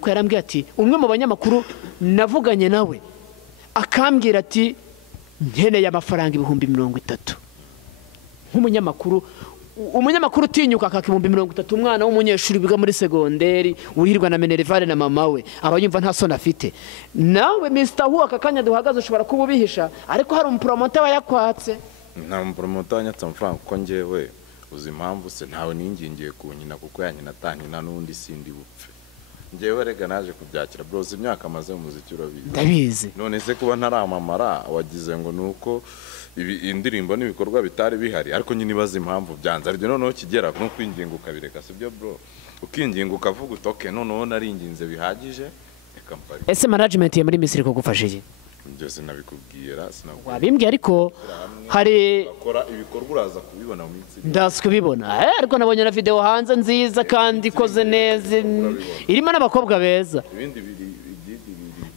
ariko yarambwiye ati umwe mu banyamakuru navuganye nawe akambwira ati nkeneye amafaranga 30,000 nk'umunyamakuru utinyuka akaka 30,000 umwana w'umunyeshuri biga muri segonderi urihirwa na Minerval na mama we abayumva nta sona afite nawe Mr. Hu akakanya duhagaze ushobora kuba ubihisha ariko hari umupromoter wayakwatse nta mupromoter wanyatse amafaranga kuko njyewe uzi impamvu se ntawe ningingiye kunyina kuko yanyina atanyina n'undi sindi bupfe njyewe rega naje kubyakira bros imyaka amaze mu muziki urabizi ndabizi none se kuba ntaramamara wagize ngo nuko indirimbo n'ibikorwa bitari bihari ariko nyine ibaza impamvu byanze ariko noneho kigera no kwinginga ukabireka sibyo bro ukinginga ukavuga utoke noneho naringinze bihagije ekampari ese management ya muri Misiri ko gufasha iki byose nabikubwira sinabwo wabimbye ariko hari akora ibikorwa uraza kubibona mu minsi ndasubibona ariko nabonye na video hanze nziza kandi ikoze neza irimo n'abakobwa beza ibindi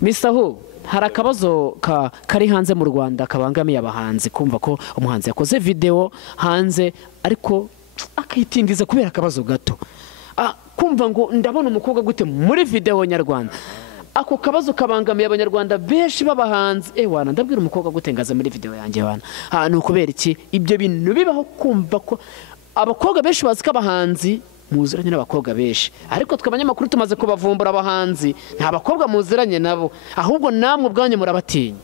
Mr. Hu hari akabazo kari hanze mu Rwanda kabangamiye abahanzi kumva ko umuhanzi yakoze video hanze ariko akitindiza kubera akabazo gato kumva ngo ndabona umukobwa gute muri video nyarwanda ako kabazo kabangamiye abanyarwanda benshi b'abahanzi wana ndabwira umukobwa gute ngaza muri video yanjye wana ni ukubera iki ibyo bintu bibaho kumva ko abakobwa benshi bazi ko abahanzi muziranye n'abakobwa benshi ariko twabanyamakuru tumaze kubavumbura abahanzi nta bakobwa muziranye nabo ahubwo namwe ubwanyu murabatinya